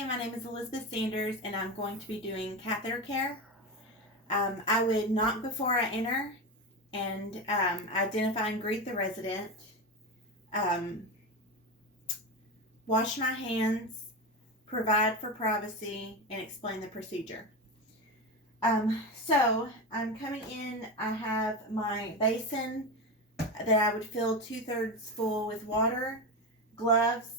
Hi, my name is Elizabeth Sanders, and I'm going to be doing catheter care. I would knock before I enter and identify and greet the resident, um, wash my hands, provide for privacy, and explain the procedure. So I'm coming in. I have my basin that I would fill 2/3 full with water, gloves,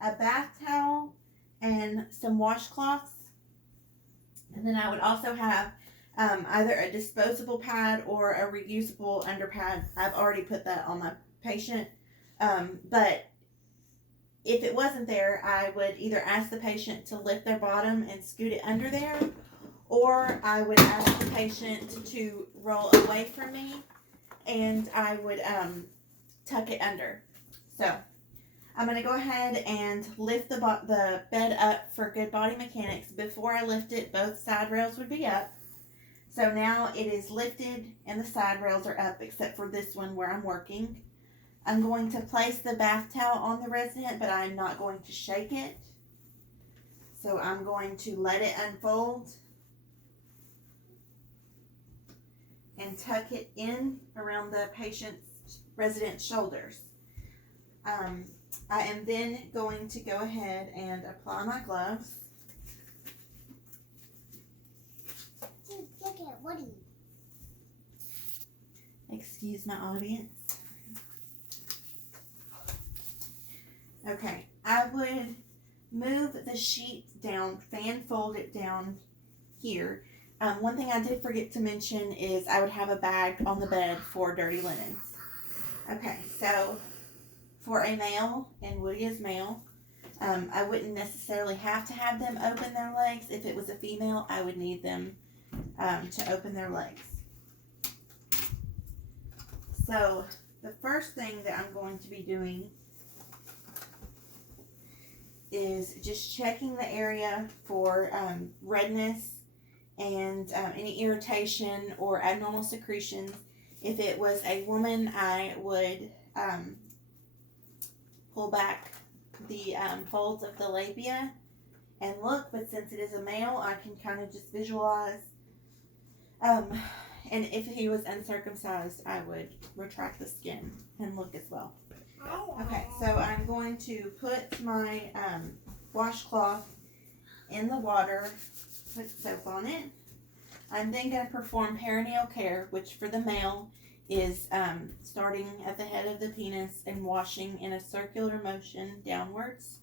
a bath towel, and some washcloths. And then I would also have either a disposable pad or a reusable underpad. I've already put that on my patient. But if it wasn't there, I would either ask the patient to lift their bottom and scoot it under there, or I would ask the patient to roll away from me and I would tuck it under. So I'm going to go ahead and lift the bed up for good body mechanics. Before I lift it, both side rails would be up. So now it is lifted and the side rails are up except for this one where I'm working. I'm going to place the bath towel on the resident, but I'm not going to shake it. So I'm going to let it unfold and tuck it in around the resident's shoulders. I am then going to go ahead and apply my gloves. Look at Woody. Excuse my audience. Okay, I would move the sheet down, fan fold it down here. One thing I did forget to mention is I would have a bag on the bed for dirty linens. Okay, so for a male, and Woody is male, I wouldn't necessarily have to have them open their legs. If it was a female, I would need them to open their legs. So the first thing that I'm going to be doing is just checking the area for redness and any irritation or abnormal secretions. If it was a woman, I would pull back the folds of the labia and look, but since it is a male, I can kind of just visualize. And if he was uncircumcised, I would retract the skin and look as well. Okay, so I'm going to put my washcloth in the water, put soap on it. I'm then going to perform perineal care, which for the male is starting at the head of the penis and washing in a circular motion downwards,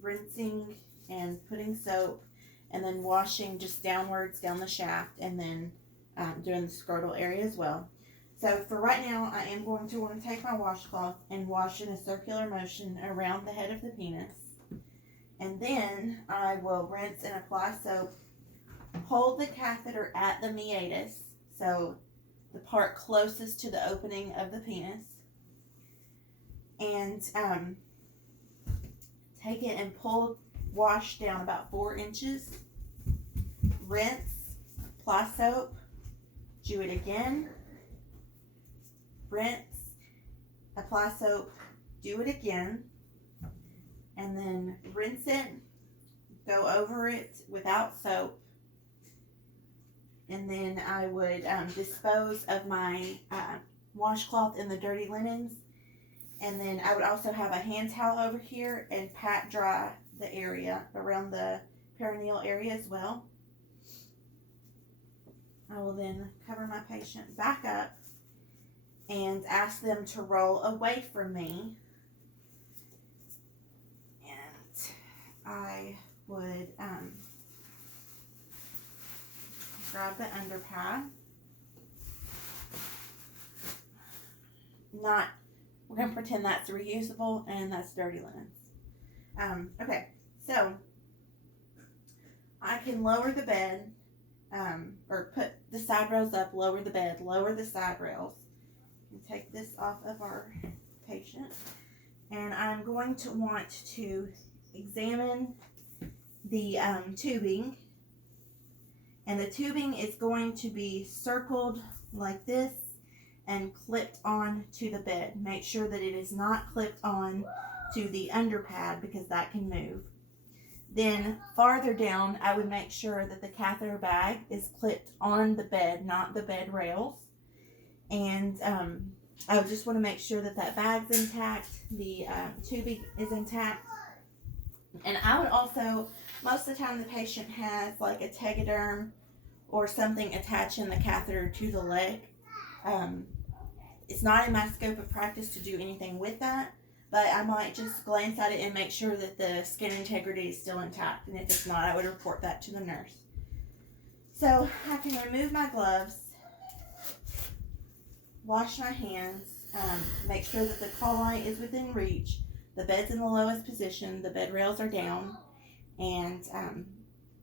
rinsing and putting soap, and then washing just downwards down the shaft, and then doing the scrotal area as well. So for right now, I am going to want to take my washcloth and wash in a circular motion around the head of the penis. And then I will rinse and apply soap. Hold the catheter at the meatus, so the part closest to the opening of the penis. And take it and wash down about 4 inches. Rinse, apply soap, do it again. Rinse, apply soap, do it again, and then rinse it, go over it without soap, and then I would dispose of my washcloth in the dirty linens, and then I would also have a hand towel over here and pat dry the area around the perineal area as well. I will then cover my patient back up and ask them to roll away from me. And I would grab the underpad. We're going to pretend that's reusable and that's dirty linens. Okay, so I can lower the bed, or put the side rails up, lower the bed, lower the side rails. And take this off of our patient, and I'm going to want to examine the tubing, and the tubing is going to be circled like this and clipped on to the bed. Make sure that it is not clipped on to the underpad because that can move. Then farther down, I would make sure that the catheter bag is clipped on the bed, not the bed rails. And I would just want to make sure that that bag's intact, the tubing is intact. And I would also, most of the time the patient has like a tegaderm or something attaching the catheter to the leg. It's not in my scope of practice to do anything with that, but I might just glance at it and make sure that the skin integrity is still intact. And if it's not, I would report that to the nurse. So I can remove my gloves, wash my hands, make sure that the call light is within reach, the bed's in the lowest position, the bed rails are down, and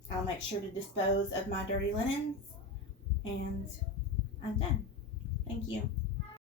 I'll make sure to dispose of my dirty linens, and I'm done. Thank you.